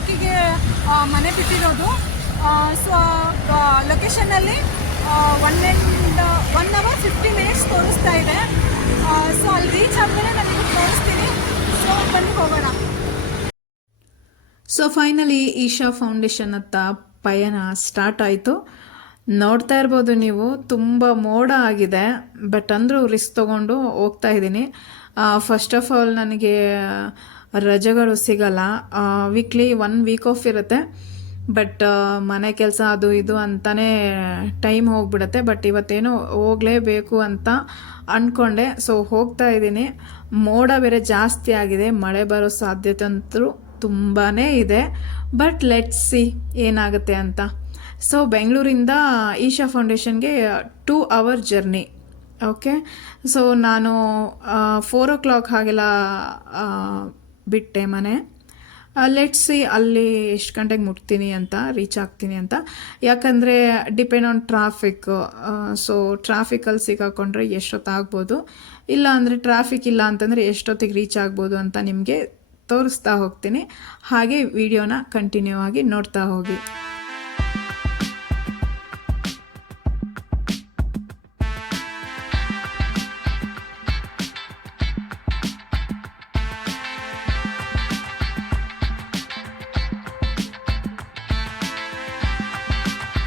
ಬ್ಲಾಕಿಗೆ ಮನೆ ಬಿಟ್ಟಿರೋದು. ಸೊ ಲೊಕೇಶನಲ್ಲಿ 1 hour 50 minutes ತೋರಿಸ್ತಾ ಇದೆ. ಸೊ ಅಲ್ಲಿ ರೀಚ್ ಆದಮೇಲೆ ನಾನು ನಿಮಗೆ ತೋರಿಸ್ತೀನಿ. ಸೊ ಬನ್ನಿ ಹೋಗೋಣ. ಸೊ ಫೈನಲಿ ಈಶಾ ಫೌಂಡೇಶನ್ ಹತ್ತ ಪಯಣ ಸ್ಟಾರ್ಟ್ ಆಯಿತು. ನೋಡ್ತಾ ಇರ್ಬೋದು ನೀವು, ತುಂಬ ಮೋಡ ಆಗಿದೆ. ಬಟ್ ಅಂದರೂ ರಿಸ್ಕ್ ತೊಗೊಂಡು ಹೋಗ್ತಾ ಇದ್ದೀನಿ. ಫಸ್ಟ್ ಆಫ್ ಆಲ್ ನನಗೆ ರಜೆಗಳು ಸಿಗಲ್ಲ. ವೀಕ್ಲಿ 1 week ಆಫ್ ಇರುತ್ತೆ. ಬಟ್ ಮನೆ ಕೆಲಸ ಅದು ಇದು ಅಂತಲೇ ಟೈಮ್ ಹೋಗ್ಬಿಡುತ್ತೆ. ಬಟ್ ಇವತ್ತೇನು ಹೋಗಲೇಬೇಕು ಅಂತ ಅಂದ್ಕೊಂಡೆ. ಸೊ ಹೋಗ್ತಾ ಇದ್ದೀನಿ. ಮೋಡ ಬೇರೆ ಜಾಸ್ತಿ ಆಗಿದೆ, ಮಳೆ ಬರೋ ಸಾಧ್ಯತೆ ಅಂತೂ ತುಂಬಾ ಇದೆ. ಬಟ್ ಲೆಟ್ಸ್ ಸಿ ಏನಾಗುತ್ತೆ ಅಂತ. ಸೊ ಬೆಂಗಳೂರಿಂದ ಈಶಾ ಫೌಂಡೇಶನ್ಗೆ 2 hour ಜರ್ನಿ. ಓಕೆ, ಸೊ ನಾನು 4 o'clock ಹಾಗೆಲ್ಲ ಬಿಟ್ಟೆ ಮನೆ. ಲೆಟ್ಸ್ ಸಿ ಅಲ್ಲಿ ಎಷ್ಟು ಗಂಟೆಗೆ ಮುಟ್ತೀನಿ ಅಂತ, ರೀಚ್ ಆಗ್ತೀನಿ ಅಂತ. ಯಾಕಂದರೆ ಡಿಪೆಂಡ್ ಆನ್ ಟ್ರಾಫಿಕ್. ಸೊ ಟ್ರಾಫಿಕಲ್ಲಿ ಸಿಕ್ಕಾಕೊಂಡ್ರೆ ಎಷ್ಟೊತ್ತಾಗ್ಬೋದು, ಇಲ್ಲ ಅಂದರೆ ಟ್ರಾಫಿಕ್ ಇಲ್ಲ ಅಂತಂದರೆ ಎಷ್ಟೊತ್ತಿಗೆ ರೀಚ್ ಆಗ್ಬೋದು ಅಂತ ನಿಮಗೆ ತೋರಿಸ್ತಾ ಹೋಗ್ತೀನಿ. ಹಾಗೆ ವಿಡಿಯೋನ ಕಂಟಿನ್ಯೂ ಆಗಿ ನೋಡ್ತಾ ಹೋಗಿ.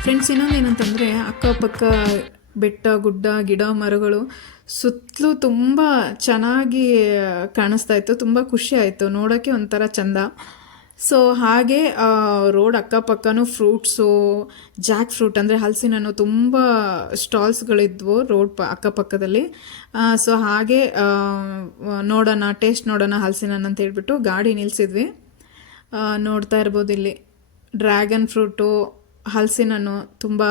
ಫ್ರೆಂಡ್ಸ್, ಇನ್ನೊಂದು ಏನಂತಂದರೆ ಅಕ್ಕಪಕ್ಕ ಬೆಟ್ಟ ಗುಡ್ಡ ಗಿಡ ಮರಗಳು ಸುತ್ತಲೂ ತುಂಬ ಚೆನ್ನಾಗಿ ಕಾಣಿಸ್ತಾ ಇತ್ತು. ತುಂಬ ಖುಷಿ ಆಯಿತು ನೋಡೋಕ್ಕೆ, ಒಂಥರ ಚಂದ. ಸೊ ಹಾಗೆ ರೋಡ್ ಅಕ್ಕಪಕ್ಕನೂ ಫ್ರೂಟ್ಸು, ಜಾಕ್ ಫ್ರೂಟ್ ಅಂದರೆ ಹಲಸಿನ ಹಣ್ಣು ತುಂಬ ಸ್ಟಾಲ್ಸ್ಗಳಿದ್ವು ರೋಡ್ ಅಕ್ಕಪಕ್ಕದಲ್ಲಿ. ಸೊ ಹಾಗೆ ನೋಡೋಣ, ಟೇಸ್ಟ್ ನೋಡೋಣ ಹಲಸಿನ ಹಣ್ಣು ಅಂತ ಹೇಳ್ಬಿಟ್ಟು ಗಾಡಿ ನಿಲ್ಲಿಸಿದ್ವಿ. ನೋಡ್ತಾ ಇರ್ಬೋದು ಇಲ್ಲಿ ಡ್ರ್ಯಾಗನ್ ಫ್ರೂಟು, ಹಲಸಿನ ಹಣ್ಣು, ತುಂಬ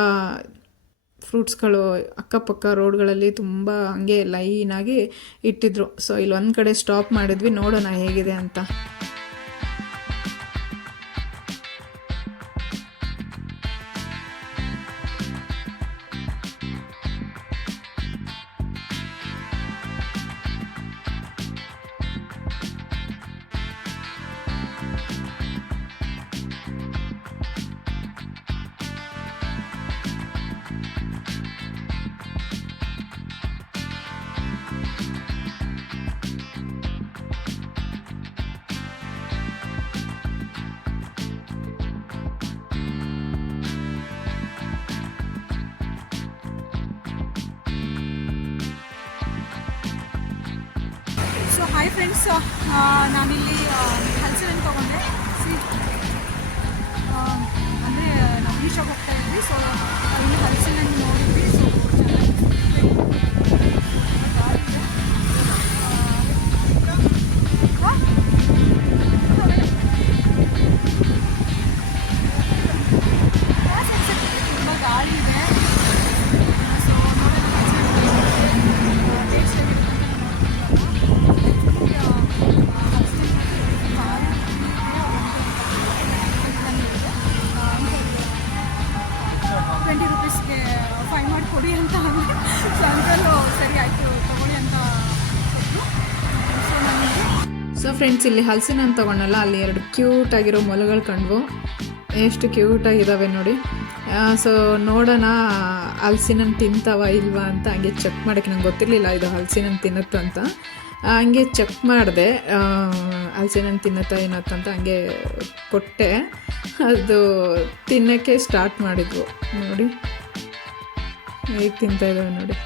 ಫ್ರೂಟ್ಸ್ಗಳು ಅಕ್ಕಪಕ್ಕ ರೋಡ್ಗಳಲ್ಲಿ ತುಂಬ ಹಂಗೆ ಲೈನಾಗಿ ಇಟ್ಟಿದ್ರು. ಸೊ ಇಲ್ಲಿ ಒಂದು ಕಡೆ ಸ್ಟಾಪ್ ಮಾಡಿದ್ವಿ, ನೋಡೋಣ ಹೇಗಿದೆ ಅಂತ. ಸೊ ಹಾಯ್ ಫ್ರೆಂಡ್ಸ್, ನಾನಿಲ್ಲಿ ಹಲಸಿನ ಹಣ್ಣು ತೊಗೊಂಡೆ. ಅಂದರೆ ನಾವು ಈಶಾಗೆ ಹೋಗ್ತಾ ಇದ್ವಿ. ಸೊ ಇಲ್ಲಿ ಹಲಸಿನ ಹಣ್ಣು ನೋಡಿದ್ವಿ. ಸೊ ತುಂಬ ಗಾಳಿ ಇದೆ. ಸೊ ₹20 5 ಮಾಡಿ ಕೊಡಿ ಅಂತ ಅಂದರೆ ಸೊ ಅಂಕಲು ಸರಿ ಆಯಿತು ತೊಗೊಳ್ಳಿ ಅಂತ ಕೊಟ್ಟರು. ಸೊ ನನಗೆ ಸೊ ಫ್ರೆಂಡ್ಸ್, ಇಲ್ಲಿ ಹಲಸಿನ ಹಣ್ಣು ತೊಗೊಂಡಲ್ಲ, ಅಲ್ಲಿ 2 ಕ್ಯೂಟ್ ಆಗಿರೋ ಮೊಲಗಳು ಕಂಡ್ವು. ಎಷ್ಟು ಕ್ಯೂಟಾಗಿದ್ದಾವೆ ನೋಡಿ. ಸೊ ನೋಡೋಣ ಹಲಸಿನ ಹಣ್ಣು ತಿಂತಾವ ಇಲ್ವಾ ಅಂತ ಹಂಗೆ ಚೆಕ್ ಮಾಡೋಕ್ಕೆ. ನಂಗೆ ಗೊತ್ತಿರಲಿಲ್ಲ ಇದು ಹಲಸಿನ ಹಣ್ಣು ತಿನ್ನುತ್ತೆ ಅಂತ. ಹಂಗೆ ಚೆಕ್ ಮಾಡಿದೆ, ಹಲಸಿನ ಹಣ್ಣು ತಿನ್ನುತ್ತಾ ಏನತ್ತಂತ ಹಂಗೆ ಕೊಟ್ಟೆ. ಅದು ತಿನ್ನೋಕ್ಕೆ ಸ್ಟಾರ್ಟ್ ಮಾಡಿದ್ವು. ನೋಡಿ ಹೇಗೆ ತಿಂತಾಯಿದ್ದಾವೆ ನೋಡಿ.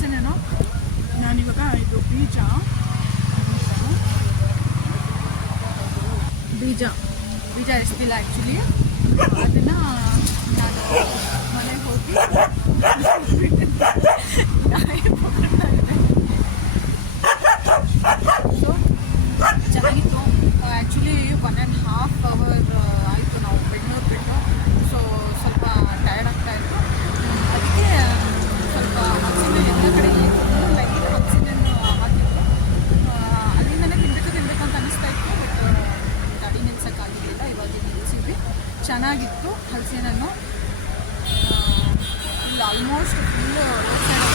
ಹಲಸಿನೇನು ನಾನಿವಾಗ ಇದು ಬೀಜ ಎಷ್ಟಿಲ್ಲ ಆ್ಯಕ್ಚುಲಿ, ಅದನ್ನು ನಾನು ಮನೆಗೆ ಹೋಗಿ ಸೊ ಚೆನ್ನಾಗಿತ್ತು. ಆ್ಯಕ್ಚುಲಿ 1.5 hour ಆಯಿತು ನಾವು ಬೆಂಗಳೂರು ಬಿಟ್ಟು. ಸೊ ಸ್ವಲ್ಪ ಟಯರ್ಡ್ ಆಗ್ತಾಯಿತ್ತು, ಅದಕ್ಕೆ ಸ್ವಲ್ಪ ಹಲಸಿನ ಎಲ್ಲ ಕಡೆ ಫುಲ್ ಲೈಟ್ ಹಲಸಿನನ್ನು ಹಾಕಿತ್ತು. ಅಲ್ಲಿಂದಲೇ ತಿನ್ಬೇಕು ಅಂತ ಅನಿಸ್ತಾ ಇತ್ತು, ಬಟ್ ಗಾಡಿ ನಿಲ್ಸೋಕ್ಕಾಗಿರಲಿಲ್ಲ. ಇವಾಗ ನಿಲ್ಲಿಸಿದ್ವಿ. ಚೆನ್ನಾಗಿತ್ತು ಹಲಸಿನನ್ನು. Full almost full road side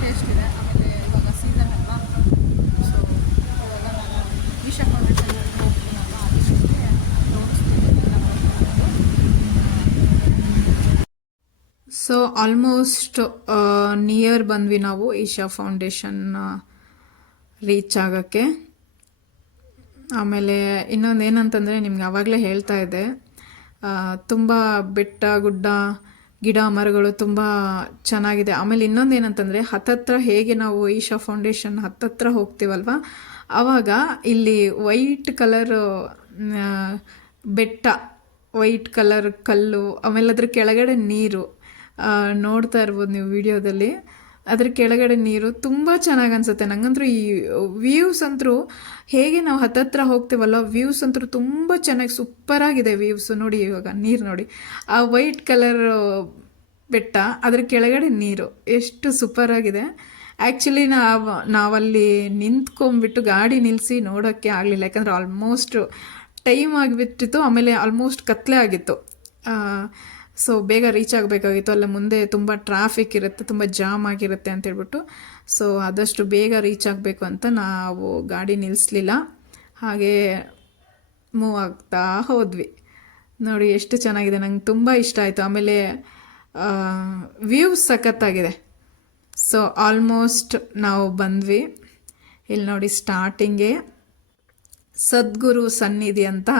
taste ಇದೆ. ಆಮೇಲೆ ಇವಾಗ ಸೀಸನ್ ಅಲ್ವಾ, ಸೊ ಇವಾಗ ನಾನು ಈಶಾ ಫೌಂಡೇಶನ್ ಹೋಗ್ತೀನಲ್ಲ, ಅದಕ್ಕೆ ತೋರಿಸ್ತೀನಿ ಎಲ್ಲ ನೋಡ್ಕೊಂಡು. ಸೊ ಆಲ್ಮೋಸ್ಟ್ ನಿಯರ್ ಬಂದ್ವಿ ನಾವು ಈಶಾ ಫೌಂಡೇಶನ್ ರೀಚ್ ಆಗೋಕ್ಕೆ. ಆಮೇಲೆ ಇನ್ನೊಂದು ಏನಂತಂದರೆ, ನಿಮ್ಗೆ ಆವಾಗಲೇ ಹೇಳ್ತಾ ಇದ್ದೆ, ತುಂಬ ಬೆಟ್ಟ ಗುಡ್ಡ ಗಿಡ ಮರಗಳು ತುಂಬ ಚೆನ್ನಾಗಿದೆ. ಆಮೇಲೆ ಇನ್ನೊಂದು ಏನಂತಂದರೆ, ಹತ್ತತ್ರ ಹೇಗೆ ನಾವು ಈಶಾ ಫೌಂಡೇಶನ್ ಹತ್ತತ್ರ ಹೋಗ್ತೀವಲ್ವ, ಆವಾಗ ಇಲ್ಲಿ ವೈಟ್ ಕಲರ್ ಬೆಟ್ಟ, ವೈಟ್ ಕಲರ್ ಕಲ್ಲು, ಆಮೇಲೆ ಅದ್ರ ಕೆಳಗಡೆ ನೀರು ನೋಡ್ತಾ ಇರ್ಬೋದು ನೀವು ವಿಡಿಯೋದಲ್ಲಿ. ಅದ್ರ ಕೆಳಗಡೆ ನೀರು ತುಂಬ ಚೆನ್ನಾಗಿ ಅನಿಸುತ್ತೆ ನನಗಂತೂ. ಈ ವ್ಯೂಸ್ ಅಂತೂ ಹೇಗೆ ನಾವು ಹತ್ತತ್ರ ಹೋಗ್ತೀವಲ್ಲ, ವ್ಯೂಸ್ ಅಂತೂ ತುಂಬ ಚೆನ್ನಾಗಿ ಸೂಪರಾಗಿದೆ ವ್ಯೂಸು. ನೋಡಿ ಇವಾಗ ನೀರು ನೋಡಿ, ಆ ವೈಟ್ ಕಲರ್ ಬೆಟ್ಟ, ಅದ್ರ ಕೆಳಗಡೆ ನೀರು ಎಷ್ಟು ಸೂಪರಾಗಿದೆ. ಆ್ಯಕ್ಚುಲಿ ನಾವಲ್ಲಿ ನಿಂತ್ಕೊಂಡ್ಬಿಟ್ಟು ಗಾಡಿ ನಿಲ್ಲಿಸಿ ನೋಡೋಕ್ಕೆ ಆಗಲಿಲ್ಲ, ಯಾಕಂದರೆ ಆಲ್ಮೋಸ್ಟ್ ಟೈಮ್ ಆಗಿಬಿಟ್ಟಿತ್ತು. ಆಮೇಲೆ ಆಲ್ಮೋಸ್ಟ್ ಕತ್ಲೆ ಆಗಿತ್ತು. ಸೊ ಬೇಗ ರೀಚ್ ಆಗಬೇಕಾಗಿತ್ತು. ಅಲ್ಲ ಮುಂದೆ ತುಂಬ ಟ್ರಾಫಿಕ್ ಇರುತ್ತೆ, ತುಂಬ ಜಾಮ್ ಆಗಿರುತ್ತೆ ಅಂತೇಳ್ಬಿಟ್ಟು, ಸೊ ಆದಷ್ಟು ಬೇಗ ರೀಚ್ ಆಗಬೇಕು ಅಂತ ನಾವು ಗಾಡಿ ನಿಲ್ಲಿಸಲಿಲ್ಲ, ಹಾಗೆ ಮೂವ್ ಆಗ್ತಾ ಹೋದ್ವಿ. ನೋಡಿ ಎಷ್ಟು ಚೆನ್ನಾಗಿದೆ, ನಂಗೆ ತುಂಬ ಇಷ್ಟ ಆಯಿತು. ಆಮೇಲೆ ವ್ಯೂಸ್ ಸಖತ್ತಾಗಿದೆ. ಸೊ ಆಲ್ಮೋಸ್ಟ್ ನಾವು ಬಂದ್ವಿ. ಇಲ್ಲಿ ನೋಡಿ ಸ್ಟಾರ್ಟಿಂಗೇ ಸದ್ಗುರು ಸನ್ನಿಧಿ ಅಂತ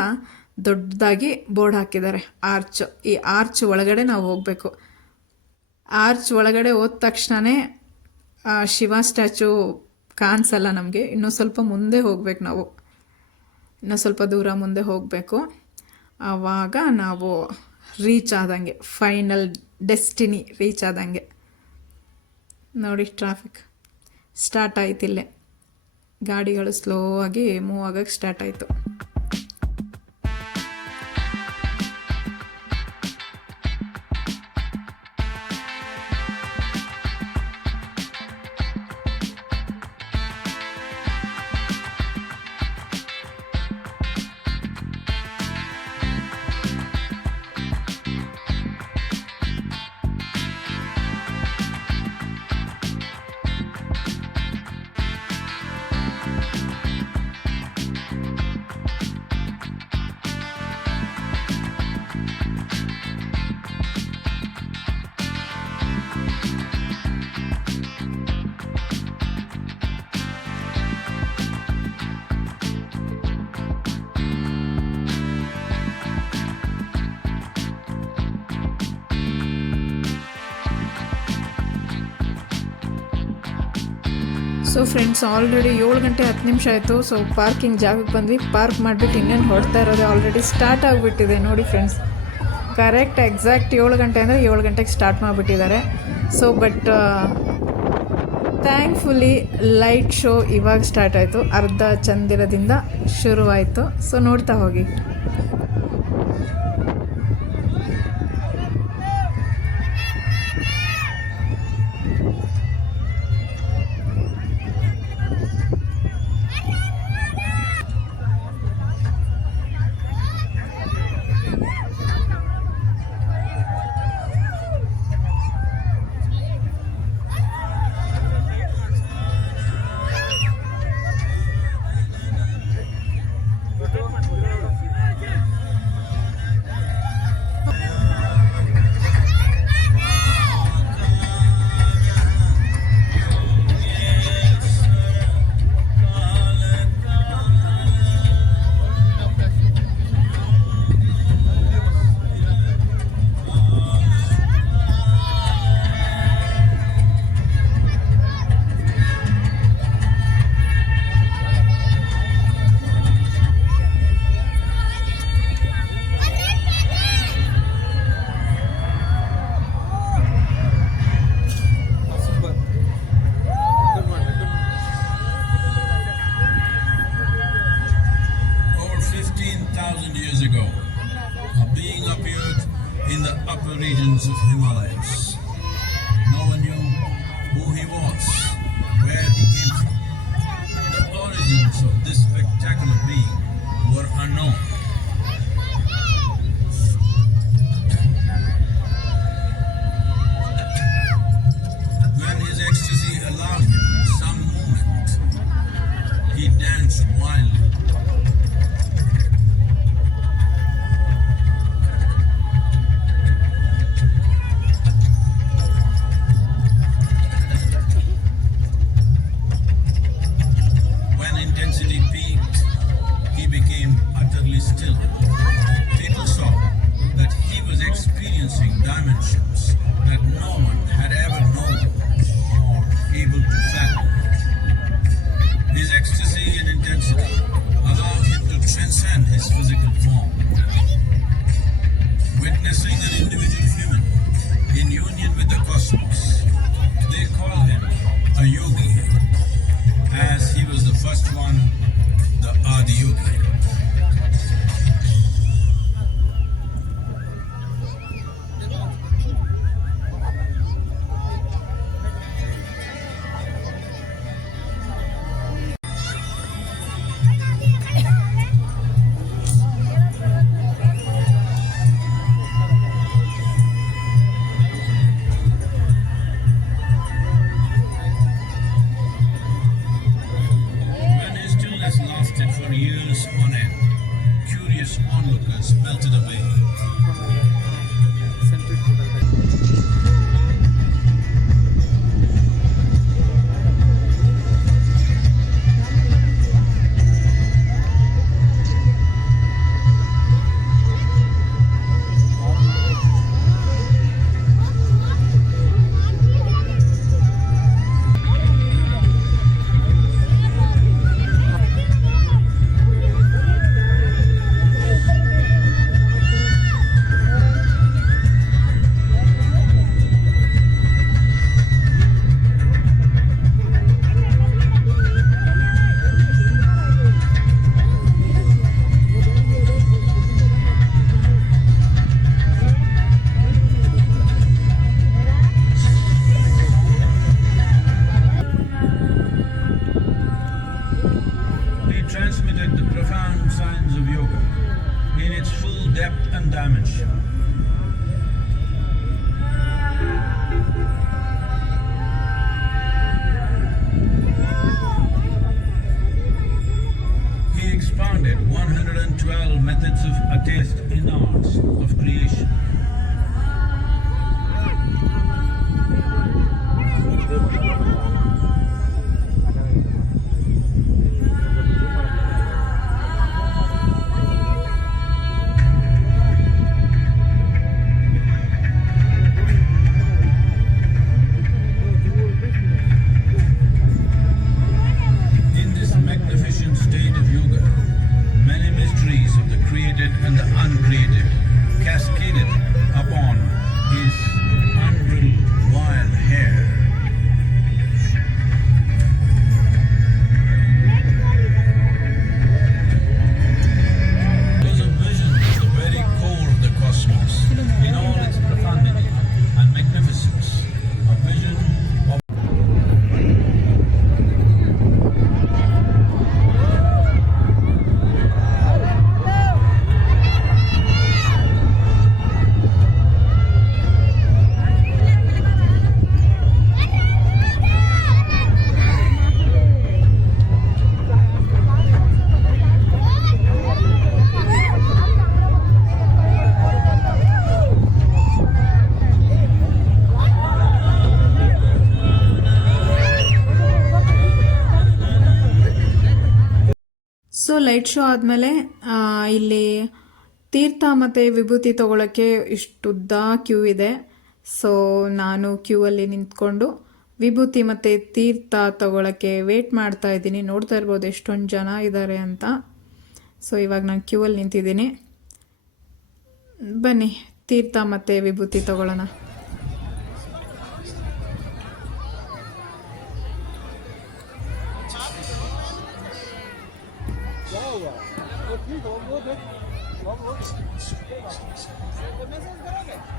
ದೊಡ್ಡದಾಗಿ ಬೋರ್ಡ್ ಹಾಕಿದ್ದಾರೆ. ಆರ್ಚ್, ಈ ಆರ್ಚ್ ಒಳಗಡೆ ನಾವು ಹೋಗಬೇಕು. ಆರ್ಚ್ ಒಳಗಡೆ ಹೋದ ತಕ್ಷಣವೇ ಶಿವ ಸ್ಟ್ಯಾಚು ಕಾಣಿಸಲ್ಲ ನಮಗೆ. ಇನ್ನೂ ಸ್ವಲ್ಪ ಮುಂದೆ ಹೋಗ್ಬೇಕು ನಾವು, ಇನ್ನೂ ಸ್ವಲ್ಪ ದೂರ ಮುಂದೆ ಹೋಗಬೇಕು. ಆವಾಗ ನಾವು ರೀಚ್ ಆದಂಗೆ, ಫೈನಲ್ ಡೆಸ್ಟಿನಿ ರೀಚ್ ಆದಂಗೆ. ನೋಡಿ ಟ್ರಾಫಿಕ್ ಸ್ಟಾರ್ಟ್ ಆಯ್ತಿಲ್ಲೇ, ಗಾಡಿಗಳು ಸ್ಲೋ ಆಗಿ ಮೂವ್ ಆಗೋಕ್ಕೆ ಸ್ಟಾರ್ಟ್ ಆಯಿತು. ಸೊ ಫ್ರೆಂಡ್ಸ್, ಆಲ್ರೆಡಿ 7 ಗಂಟೆ 10 ನಿಮಿಷ ಆಯಿತು. ಸೊ ಪಾರ್ಕಿಂಗ್ ಜಾಗಕ್ಕೆ ಬಂದ್ವಿ. ಪಾರ್ಕ್ ಮಾಡಿಬಿಟ್ಟು ಇನ್ನೇನು ಹೊರಡ್ತಾ ಇರೋದೇ ಆಲ್ರೆಡಿ ಸ್ಟಾರ್ಟ್ ಆಗಿಬಿಟ್ಟಿದೆ. ನೋಡಿ ಫ್ರೆಂಡ್ಸ್, ಕರೆಕ್ಟ್ ಎಕ್ಸಾಕ್ಟ್ 7 ಗಂಟೆ ಅಂದರೆ 7 ಗಂಟೆಗೆ ಸ್ಟಾರ್ಟ್ ಮಾಡಿಬಿಟ್ಟಿದ್ದಾರೆ. So but thankfully light show ಇವಾಗ ಸ್ಟಾರ್ಟ್ ಆಯಿತು, ಅರ್ಧ ಚಂದಿರದಿಂದ ಶುರುವಾಯಿತು. ಸೊ ನೋಡ್ತಾ ಹೋಗಿ. ಸೊ ಲೈಟ್ ಶೋ ಆದಮೇಲೆ ಇಲ್ಲಿ ತೀರ್ಥ ಮತ್ತು ವಿಭೂತಿ ತೊಗೊಳಕ್ಕೆ ಇಷ್ಟುದ್ದ ಕ್ಯೂ ಇದೆ. ಸೊ ನಾನು ಕ್ಯೂ ಅಲ್ಲಿ ನಿಂತ್ಕೊಂಡು ವಿಭೂತಿ ಮತ್ತು ತೀರ್ಥ ತೊಗೊಳಕ್ಕೆ ವೇಟ್ ಮಾಡ್ತಾ ಇದ್ದೀನಿ. ನೋಡ್ತಾ ಇರ್ಬೋದು ಎಷ್ಟೊಂದು ಜನ ಇದ್ದಾರೆ ಅಂತ. ಸೊ ಇವಾಗ ನಾನು ಕ್ಯೂ ಅಲ್ಲಿ ನಿಂತಿದ್ದೀನಿ. ಬನ್ನಿ ತೀರ್ಥ ಮತ್ತು ವಿಭೂತಿ ತೊಗೊಳ್ಳೋಣ.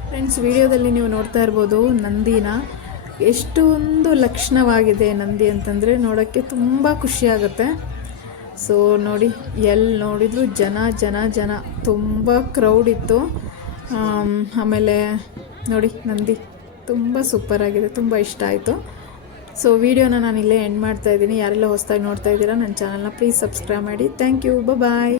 ಫ್ರೆಂಡ್ಸ್, ವಿಡಿಯೋದಲ್ಲಿ ನೀವು ನೋಡ್ತಾ ಇರ್ಬೋದು ನಂದಿನ. ಎಷ್ಟೊಂದು ಲಕ್ಷಣವಾಗಿದೆ ನಂದಿ ಅಂತಂದರೆ ನೋಡೋಕ್ಕೆ ತುಂಬ ಖುಷಿಯಾಗುತ್ತೆ. ಸೊ ನೋಡಿ, ಎಲ್ಲಿ ನೋಡಿದ್ರು ಜನ ಜನ ಜನ, ತುಂಬ ಕ್ರೌಡ್ ಇತ್ತು. ಆಮೇಲೆ ನೋಡಿ ನಂದಿ ತುಂಬ ಸೂಪರಾಗಿದೆ, ತುಂಬ ಇಷ್ಟ ಆಯಿತು. ಸೊ ವಿಡಿಯೋನ ನಾನು ಇಲ್ಲೇ ಎಂಡ್ ಮಾಡ್ತಾಯಿದ್ದೀನಿ. ಯಾರೆಲ್ಲ ಹೊಸದಾಗಿ ನೋಡ್ತಾ ಇದ್ದೀರಾ ನನ್ನ ಚಾನಲ್ನ ಪ್ಲೀಸ್ ಸಬ್ಸ್ಕ್ರೈಬ್ ಮಾಡಿ. Thank you, bye.